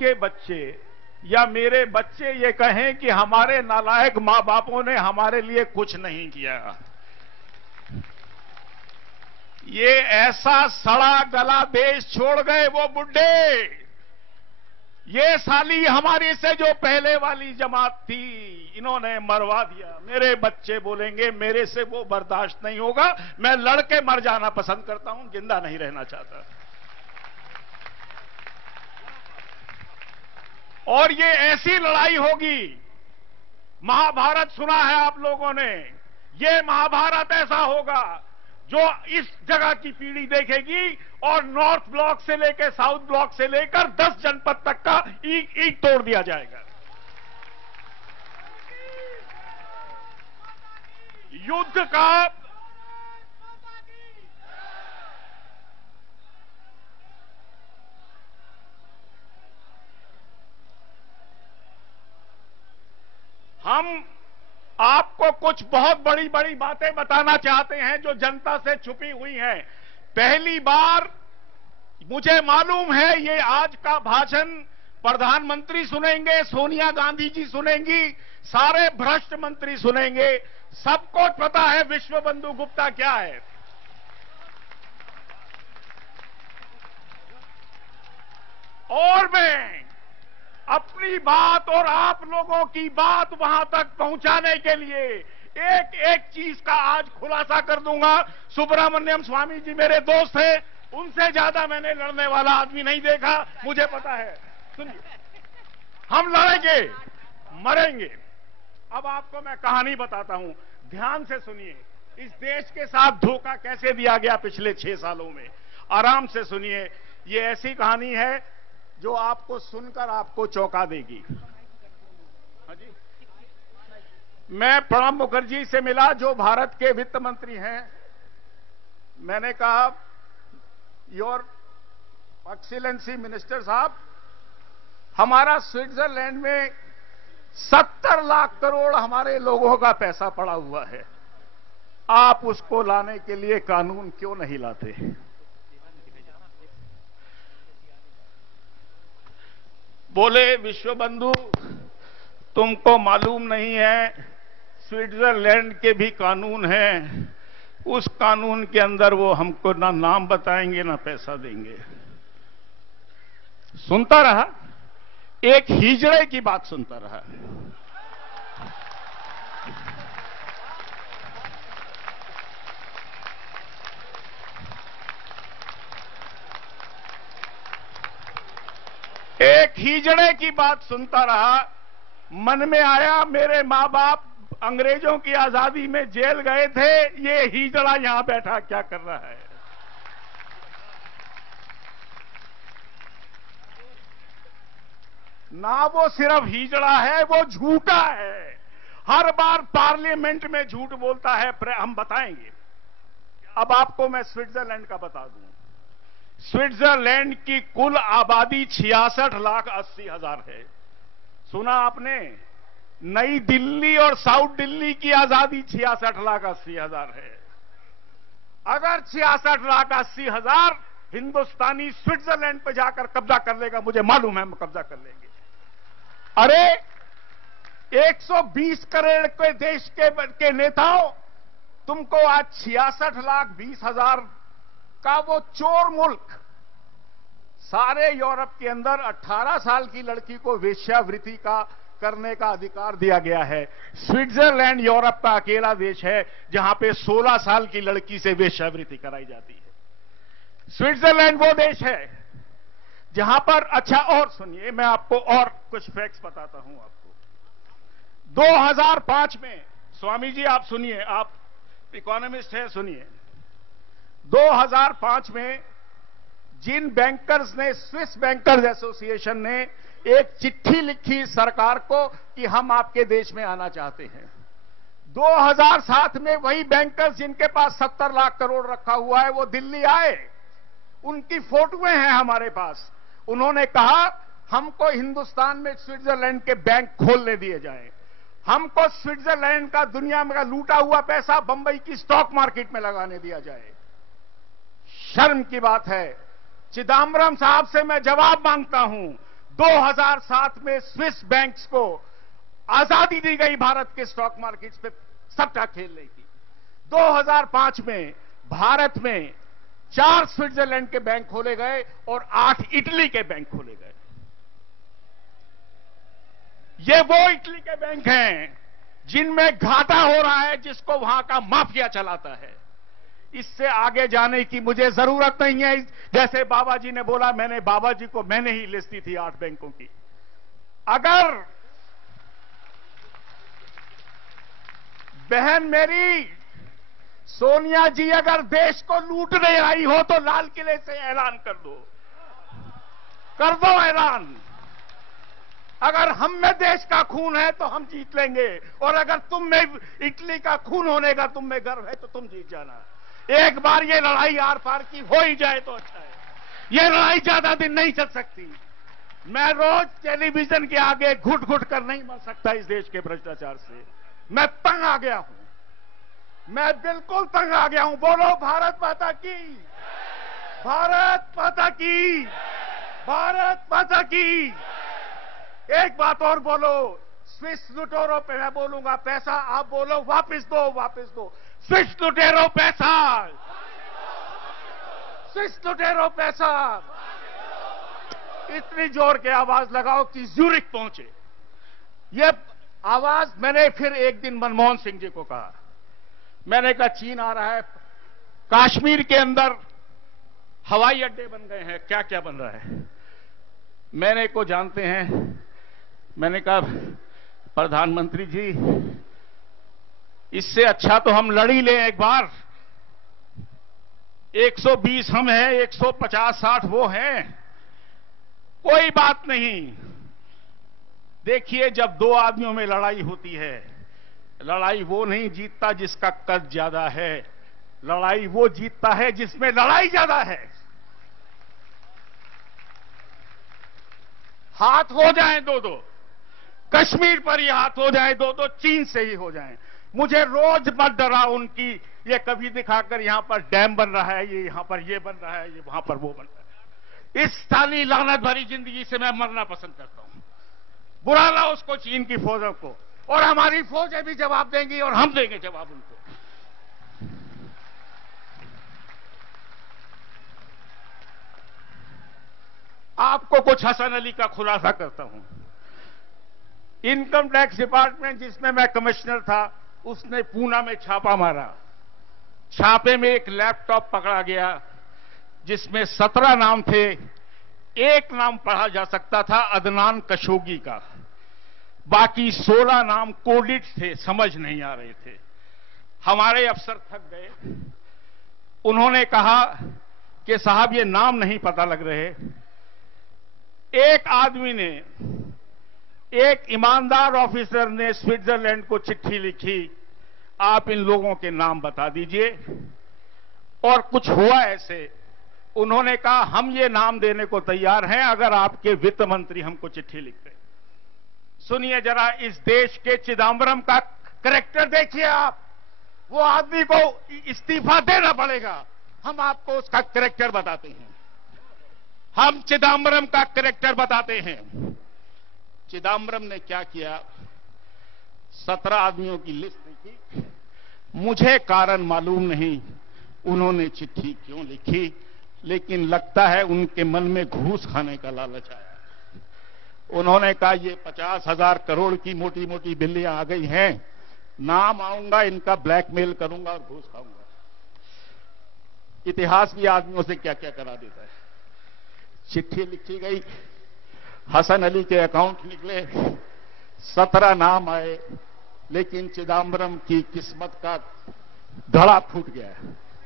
आपके बच्चे या मेरे बच्चे ये कहें कि हमारे नालायक मां बापों ने हमारे लिए कुछ नहीं किया, ये ऐसा सड़ा गला देश छोड़ गए वो बुड्ढे, ये साली हमारी से जो पहले वाली जमात थी इन्होंने मरवा दिया। मेरे बच्चे बोलेंगे मेरे से वो बर्दाश्त नहीं होगा, मैं लड़के मर जाना पसंद करता हूं, जिंदा नहीं रहना चाहता। और ये ऐसी लड़ाई होगी, महाभारत सुना है आप लोगों ने, ये महाभारत ऐसा होगा जो इस जगह की पीढ़ी देखेगी और नॉर्थ ब्लॉक से लेकर साउथ ब्लॉक से लेकर 10 जनपद तक का ईंट तोड़ दिया जाएगा। युद्ध का हम आपको कुछ बहुत बड़ी बड़ी बातें बताना चाहते हैं जो जनता से छुपी हुई हैं। पहली बार मुझे मालूम है ये आज का भाषण प्रधानमंत्री सुनेंगे, सोनिया गांधी जी सुनेंगी, सारे भ्रष्ट मंत्री सुनेंगे, सबको पता है विश्व बंधु गुप्ता क्या है। और मैं अपनी बात और आप लोगों की बात वहां तक पहुंचाने के लिए एक एक चीज का आज खुलासा कर दूंगा। सुब्रमण्यम स्वामी जी मेरे दोस्त हैं, उनसे ज्यादा मैंने लड़ने वाला आदमी नहीं देखा, मुझे पता है। सुनिए, हम लड़ेंगे, मरेंगे। अब आपको मैं कहानी बताता हूं, ध्यान से सुनिए। इस देश के साथ धोखा कैसे दिया गया पिछले 6 सालों में, आराम से सुनिए। ये ऐसी कहानी है जो आपको सुनकर आपको चौंका देगी। हाँ जी, मैं प्रणब मुखर्जी से मिला जो भारत के वित्त मंत्री हैं। मैंने कहा, योर एक्सीलेंसी मिनिस्टर साहब, हमारा स्विट्जरलैंड में 70 लाख करोड़ हमारे लोगों का पैसा पड़ा हुआ है, आप उसको लाने के लिए कानून क्यों नहीं लाते? बोले, विश्व बंधु तुमको मालूम नहीं है, स्विट्जरलैंड के भी कानून हैं, उस कानून के अंदर वो हमको ना नाम बताएंगे ना पैसा देंगे। सुनता रहा, एक हिजड़े की बात सुनता रहा। एक हिजड़े की बात सुनता रहा। मन में आया, मेरे मां बाप अंग्रेजों की आजादी में जेल गए थे, ये हिजड़ा यहां बैठा क्या कर रहा है? ना वो सिर्फ हिजड़ा है, वो झूठा है। हर बार पार्लियामेंट में झूठ बोलता है, हम बताएंगे। अब आपको मैं स्विट्जरलैंड का बता दूं। स्विट्जरलैंड की कुल आबादी 66,80,000 है। सुना आपने? नई दिल्ली और साउथ दिल्ली की आजादी 66,80,000 है। अगर 66,80,000 हिंदुस्तानी स्विट्जरलैंड पे जाकर कब्जा कर लेगा, मुझे मालूम है हम कब्जा कर लेंगे। अरे 120 करोड़ के देश के नेताओं, तुमको आज 66,20,000 का वो चोर मुल्क, सारे यूरोप के अंदर 18 साल की लड़की को वेश्यावृत्ति का करने का अधिकार दिया गया है। स्विट्जरलैंड यूरोप का अकेला देश है जहां पे 16 साल की लड़की से वेश्यावृत्ति कराई जाती है। स्विट्जरलैंड वो देश है जहां पर, अच्छा और सुनिए, मैं आपको और कुछ फैक्ट्स बताता हूं आपको। 2005 में, स्वामी जी आप सुनिए, आप इकोनॉमिस्ट हैं, सुनिए। 2005 में जिन बैंकर्स ने, स्विस बैंकर्स एसोसिएशन ने एक चिट्ठी लिखी सरकार को कि हम आपके देश में आना चाहते हैं। 2007 में वही बैंकर्स जिनके पास 70 लाख करोड़ रखा हुआ है वो दिल्ली आए, उनकी फोटोएं हैं हमारे पास। उन्होंने कहा हमको हिंदुस्तान में स्विट्जरलैंड के बैंक खोलने दिए जाएं, हमको स्विट्जरलैंड का दुनिया में लूटा हुआ पैसा बंबई की स्टॉक मार्केट में लगाने दिया जाए। शर्म की बात है। चिदंबरम साहब से मैं जवाब मांगता हूं, 2007 में स्विस बैंक्स को आजादी दी गई भारत के स्टॉक मार्केट्स पे सट्टा खेलने की। 2005 में भारत में 4 स्विट्जरलैंड के बैंक खोले गए और 8 इटली के बैंक खोले गए। ये वो इटली के बैंक हैं जिनमें घाटा हो रहा है, जिसको वहां का माफिया चलाता है। इससे आगे जाने की मुझे जरूरत नहीं है। जैसे बाबा जी ने बोला, बाबा जी को मैंने ही लिस्ट दी थी 8 बैंकों की। अगर बहन मेरी सोनिया जी अगर देश को लूटने आई हो तो लाल किले से ऐलान कर दो ऐलान। अगर हम में देश का खून है तो हम जीत लेंगे, और अगर तुम में इटली का खून होने का तुम में गर्व है तो तुम जीत जाना। एक बार ये लड़ाई आर पार की हो ही जाए तो अच्छा है। ये लड़ाई ज्यादा दिन नहीं चल सकती। मैं रोज टेलीविजन के आगे घुट घुट कर नहीं मर सकता इस देश के भ्रष्टाचार से। मैं तंग आ गया हूं, मैं बिल्कुल तंग आ गया हूं। बोलो भारत माता की, भारत माता की, भारत माता की। एक बात और बोलो, स्विस लुटेरों पे मैं बोलूंगा पैसा, आप बोलो वापस दो, वापस दो। स्विस लुटेरों पैसा, स्विस लुटेरों पैसा। इतनी जोर के आवाज लगाओ कि ज्यूरिख पहुंचे। ये आवाज मैंने फिर एक दिन मनमोहन सिंह जी को कहा। मैंने कहा चीन आ रहा है, कश्मीर के अंदर हवाई अड्डे बन गए हैं, क्या क्या बन रहा है। मैंने को जानते हैं। मैंने कहा प्रधानमंत्री जी, इससे अच्छा तो हम लड़ ही लें एक बार। 120 हम हैं, 150-60 वो हैं, कोई बात नहीं। देखिए, जब 2 आदमियों में लड़ाई होती है, लड़ाई वो नहीं जीतता जिसका कद ज्यादा है, लड़ाई वो जीतता है जिसमें लड़ाई ज्यादा है। हाथ हो जाएं 2-2, कश्मीर पर ही हाथ हो जाएं 2-2, चीन से ही हो जाएं। मुझे रोज मत डराओ उनकी, ये कभी दिखाकर यहां पर डैम बन रहा है, ये यहां पर ये बन रहा है, ये वहां पर वो बन रहा है। इस साली लानत भरी जिंदगी से मैं मरना पसंद करता हूं। बुला लाओ उसको, चीन की फौजों को, और हमारी फौजें भी जवाब देंगी और हम देंगे जवाब उनको। आपको कुछ हसन अली का खुलासा करता हूं। इनकम टैक्स डिपार्टमेंट जिसमें मैं कमिश्नर था, उसने पूना में छापा मारा। छापे में एक लैपटॉप पकड़ा गया जिसमें 17 नाम थे। एक नाम पढ़ा जा सकता था अदनान कशोगी का, बाकी 16 नाम कोडिट थे, समझ नहीं आ रहे थे। हमारे अफसर थक गए। उन्होंने कहा कि साहब ये नाम नहीं पता लग रहे। एक आदमी ने, एक ईमानदार ऑफिसर ने स्विट्जरलैंड को चिट्ठी लिखी, आप इन लोगों के नाम बता दीजिए। और कुछ हुआ ऐसे, उन्होंने कहा हम ये नाम देने को तैयार हैं अगर आपके वित्त मंत्री हमको चिट्ठी लिखते। सुनिए जरा, इस देश के चिदम्बरम का कैरेक्टर देखिए आप। वो आदमी को इस्तीफा देना पड़ेगा। हम आपको उसका कैरेक्टर बताते हैं। हम चिदम्बरम का कैरेक्टर बताते हैं। चिदम्बरम ने क्या किया, 17 आदमियों की लिस्ट लिखी। मुझे कारण मालूम नहीं उन्होंने चिट्ठी क्यों लिखी, लेकिन लगता है उनके मन में घूस खाने का लालच आया। उन्होंने कहा ये 50,000 करोड़ की मोटी मोटी बिल्लियां आ गई हैं, नाम आऊंगा, इनका ब्लैकमेल करूंगा और घूस खाऊंगा। इतिहास भी आदमियों से क्या क्या करा देता है। चिट्ठी लिखी गई, हसन अली के अकाउंट निकले, 17 नाम आए, लेकिन चिदम्बरम की किस्मत का धड़ा फूट गया।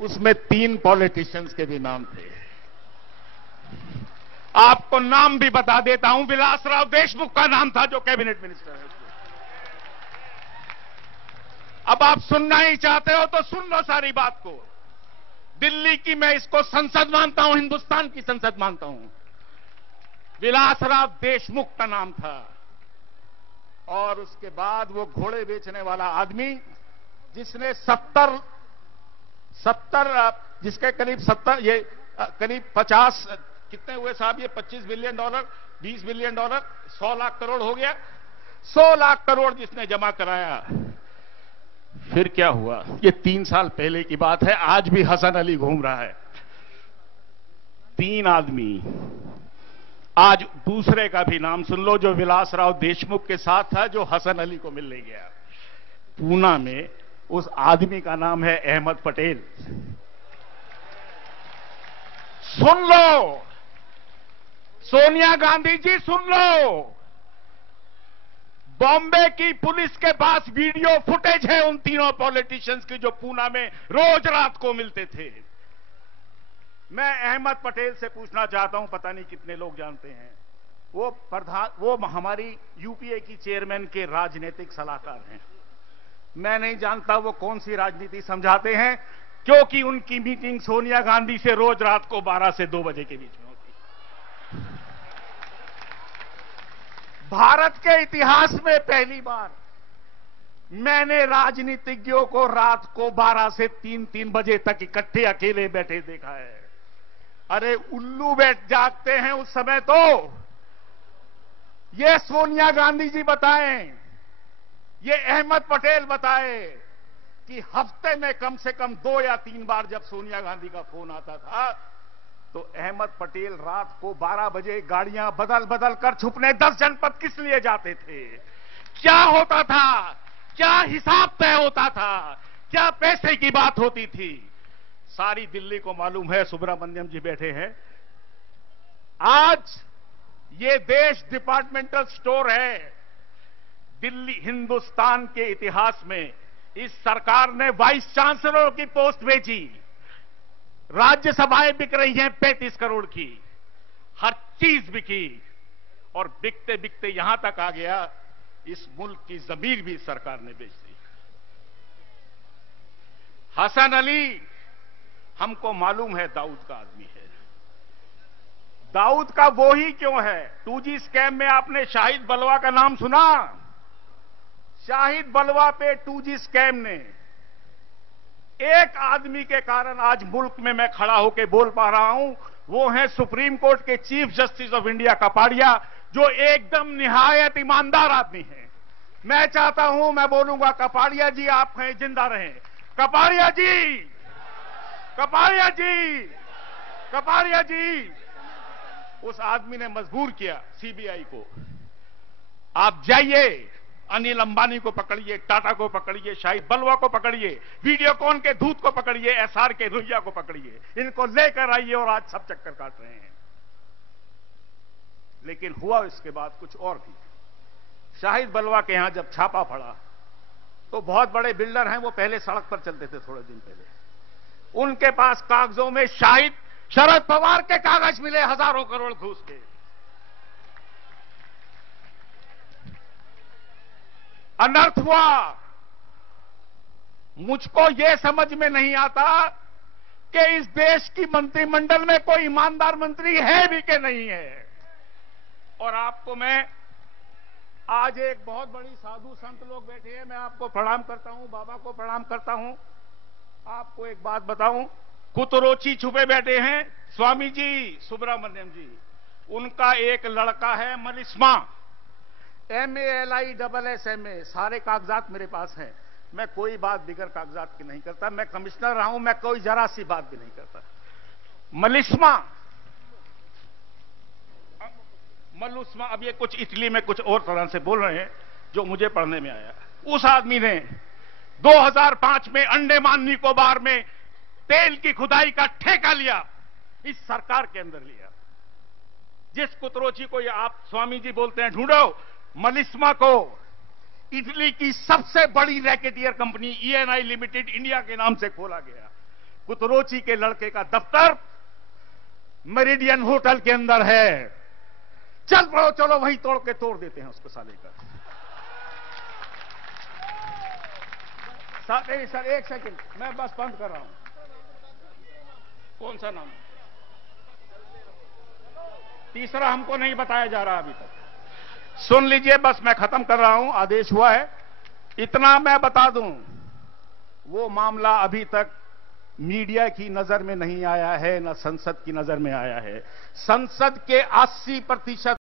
उसमें 3 पॉलिटिशियंस के भी नाम थे। आपको नाम भी बता देता हूं, विलासराव देशमुख का नाम था जो कैबिनेट मिनिस्टर है। अब आप सुनना ही चाहते हो तो सुन लो सारी बात को। दिल्ली की मैं इसको संसद मानता हूं, हिंदुस्तान की संसद मानता हूं। विलासराव देशमुख का नाम था। और उसके बाद वो घोड़े बेचने वाला आदमी जिसने 70 जिसके करीब 70, ये करीब 50 कितने हुए साहब ये? 25 billion dollar, 20 billion dollar, 100 lakh crore हो गया। 100 लाख करोड़ जिसने जमा कराया, फिर क्या हुआ? ये 3 साल पहले की बात है। आज भी हसन अली घूम रहा है। 3 आदमी। आज दूसरे का भी नाम सुन लो, जो विलासराव देशमुख के साथ था, जो हसन अली को मिलने गया पूना में। उस आदमी का नाम है अहमद पटेल। सुन लो सोनिया गांधी जी, सुन लो, बॉम्बे की पुलिस के पास वीडियो फुटेज है उन तीनों पॉलिटिशियंस की जो पूना में रोज रात को मिलते थे। मैं अहमद पटेल से पूछना चाहता हूं, पता नहीं कितने लोग जानते हैं, वो हमारी यूपीए की चेयरमैन के राजनीतिक सलाहकार हैं। मैं नहीं जानता वो कौन सी राजनीति समझाते हैं, क्योंकि उनकी मीटिंग सोनिया गांधी से रोज रात को 12 से 2 बजे के बीच में होती। भारत के इतिहास में पहली बार मैंने राजनीतिज्ञों को रात को 12 से 3 बजे तक इकट्ठे अकेले बैठे देखा है। अरे उल्लू बैठ जागते हैं उस समय। तो ये सोनिया गांधी जी बताएं, ये अहमद पटेल बताए कि हफ्ते में कम से कम 2 या 3 बार जब सोनिया गांधी का फोन आता था, तो अहमद पटेल रात को 12 बजे गाड़ियां बदल बदल कर छुपने 10 जनपद किस लिए जाते थे? क्या होता था? क्या हिसाब तय होता था? क्या पैसे की बात होती थी? सारी दिल्ली को मालूम है। सुब्रमण्यम जी बैठे हैं। आज ये देश डिपार्टमेंटल स्टोर है। दिल्ली, हिंदुस्तान के इतिहास में इस सरकार ने वाइस चांसलर की पोस्ट भेजी। राज्यसभाएं बिक रही हैं 35 करोड़ की। हर चीज बिकी, और बिकते बिकते यहां तक आ गया, इस मुल्क की जमीन भी सरकार ने बेच दी। हसन अली, हमको मालूम है दाऊद का आदमी है। दाऊद का वो ही क्यों है? 2G स्कैम में आपने शाहिद बलवा का नाम सुना? शाहिद बलवा पे 2G स्कैम ने एक आदमी के कारण आज मुल्क में मैं खड़ा होकर बोल पा रहा हूं। वो है सुप्रीम कोर्ट के chief justice of India Kapadia, जो एकदम निहायत ईमानदार आदमी है। मैं चाहता हूं, मैं बोलूंगा, कपाड़िया जी आप हैं, जिंदा रहें। कपाड़िया जी, कपाड़िया जी, कपाड़िया जी। उस आदमी ने मजबूर किया सीबीआई को, आप जाइए, अनिल अंबानी को पकड़िए, टाटा को पकड़िए, शाहिद बलवा को पकड़िए, वीडियोकॉन के दूत को पकड़िए, एसआर के रुइया को पकड़िए, इनको लेकर आइए, और आज सब चक्कर काट रहे हैं। लेकिन हुआ इसके बाद कुछ और भी। शाहिद बलवा के यहां जब छापा पड़ा, तो बहुत बड़े बिल्डर हैं, वो पहले सड़क पर चलते थे थोड़े दिन पहले, उनके पास कागजों में शरद पवार के कागज मिले, हजारों करोड़ घूस के। अनर्थ हुआ। मुझको यह समझ में नहीं आता कि इस देश की मंत्रिमंडल में कोई ईमानदार मंत्री है भी कि नहीं है। और आपको मैं आज, एक बहुत बड़ी साधु संत लोग बैठे हैं, मैं आपको प्रणाम करता हूं, बाबा को प्रणाम करता हूं। आपको एक बात बताऊं, कुतरोची छुपे बैठे हैं स्वामी जी सुब्रमण्यम जी। उनका एक लड़का है मलिस्मा, MALISSMA, सारे कागजात मेरे पास हैं। मैं कोई बात बिगर कागजात की नहीं करता। मैं कमिश्नर रहा हूं, मैं कोई जरा सी बात भी नहीं करता। मलिस्मा, अब ये कुछ इटली में कुछ और तरह से बोल रहे हैं जो मुझे पढ़ने में आया। उस आदमी ने 2005 में अंडमान निकोबार में तेल की खुदाई का ठेका लिया, इस सरकार के अंदर लिया। जिस कुतरोची को ये आप स्वामी जी बोलते हैं, ढूंढो, मलिस्मा को इटली की सबसे बड़ी racketeer company ENI limited India के नाम से खोला गया। कुतरोची के लड़के का दफ्तर मेरिडियन होटल के अंदर है। चल पड़ो, चलो वहीं तोड़ के तोड़ देते हैं उसको साले का। नहीं सर, एक सेकंड, मैं बस बंद कर रहा हूं। कौन सा नाम? तीसरा हमको नहीं बताया जा रहा अभी तक। सुन लीजिए, बस मैं खत्म कर रहा हूं, आदेश हुआ है। इतना मैं बता दूं, वो मामला अभी तक मीडिया की नजर में नहीं आया है, न संसद की नजर में आया है। संसद के 80%